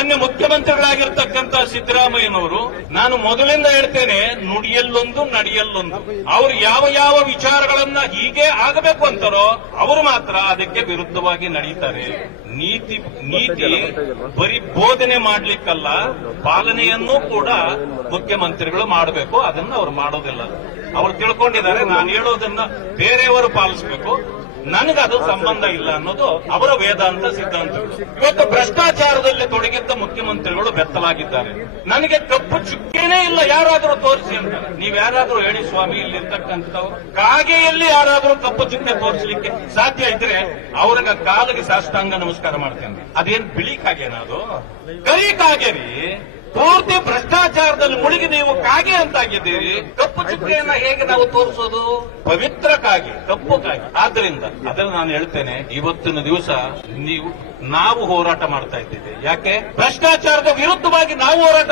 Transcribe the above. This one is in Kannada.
ಮಾನ್ಯ ಮುಖ್ಯಮಂತ್ರಿಗಳಾಗಿರ್ತಕ್ಕಂಥ ಸಿದ್ದರಾಮಯ್ಯನವರು, ನಾನು ಮೊದಲಿಂದ ಹೇಳ್ತೇನೆ, ನುಡಿಯಲ್ಲೊಂದು ನಡೆಯಲ್ಲೊಂದು. ಅವರು ಯಾವ ಯಾವ ವಿಚಾರಗಳನ್ನ ಹೀಗೆ ಆಗಬೇಕು ಅಂತಾರೋ ಅವರು ಮಾತ್ರ ಅದಕ್ಕೆ ವಿರುದ್ಧವಾಗಿ ನಡೀತಾರೆ. ನೀತಿ ಬರೀ ಬೋಧನೆ ಮಾಡ್ಲಿಕ್ಕಲ್ಲ, ಪಾಲನೆಯನ್ನೂ ಕೂಡ ಮುಖ್ಯಮಂತ್ರಿಗಳು ಮಾಡಬೇಕು. ಅದನ್ನ ಅವರು ಮಾಡೋದಿಲ್ಲ. ಅವರು ತಿಳ್ಕೊಂಡಿದ್ದಾರೆ, ನಾನು ಹೇಳೋದನ್ನ ಬೇರೆಯವರು ಪಾಲಿಸಬೇಕು, ನನಗದು ಸಂಬಂಧ ಇಲ್ಲ ಅನ್ನೋದು ಅವರ ವೇದಾಂತ ಸಿದ್ಧಾಂತಗಳು. ಇವತ್ತು ಭ್ರಷ್ಟಾಚಾರದಲ್ಲಿ ತೊಡಗಿದ್ದ ಮುಖ್ಯಮಂತ್ರಿಗಳು ಬೆತ್ತಲಾಗಿದ್ದಾರೆ. ನನಗೆ ಕಪ್ಪು ಚುಕ್ಕೆನೇ ಇಲ್ಲ, ಯಾರಾದರೂ ತೋರಿಸಿ ಅಂತ. ನೀವ್ಯಾರಾದ್ರೂ ಹೇಳಿ ಸ್ವಾಮಿ, ಇಲ್ಲಿರ್ತಕ್ಕಂಥವ್ರು ಕಾಗೆಯಲ್ಲಿ ಯಾರಾದರೂ ಕಪ್ಪು ಚುಕ್ಕೆ ತೋರಿಸಲಿಕ್ಕೆ ಸಾಧ್ಯ ಇದ್ರೆ ಅವ್ರಿಗೆ ಕಾಲಿಗೆ ಸಾಷ್ಟಾಂಗ ನಮಸ್ಕಾರ ಮಾಡ್ತೇನೆ. ಅದೇನ್ ಬಿಳಿ ಕಾಗೆನಾ? ಅದು ಕರಿ ಕಾಗೆ ರೀ. ಪೂರ್ತಿ ಭ್ರಷ್ಟಾಚಾರದಲ್ಲಿ ಮುಳುಗಿ ನೀವು ಕಾಗೆ ಅಂತಾಗಿದ್ದೀರಿ. ಕಪ್ಪು ಚುಕ್ಕೆಯನ್ನ ಹೇಗೆ ನಾವು ತೋರಿಸೋದು? ಪವಿತ್ರ ಕಾಗೆ, ಕಪ್ಪು ಕಾಗೆ. ಆದ್ರಿಂದ ಅದನ್ನು ನಾನು ಹೇಳ್ತೇನೆ, ಇವತ್ತಿನ ದಿವಸ ನಾವು ಹೋರಾಟ ಮಾಡ್ತಾ ಇದ್ದೇವೆ. ಯಾಕೆ? ಭ್ರಷ್ಟಾಚಾರದ ವಿರುದ್ಧವಾಗಿ ನಾವು ಹೋರಾಟ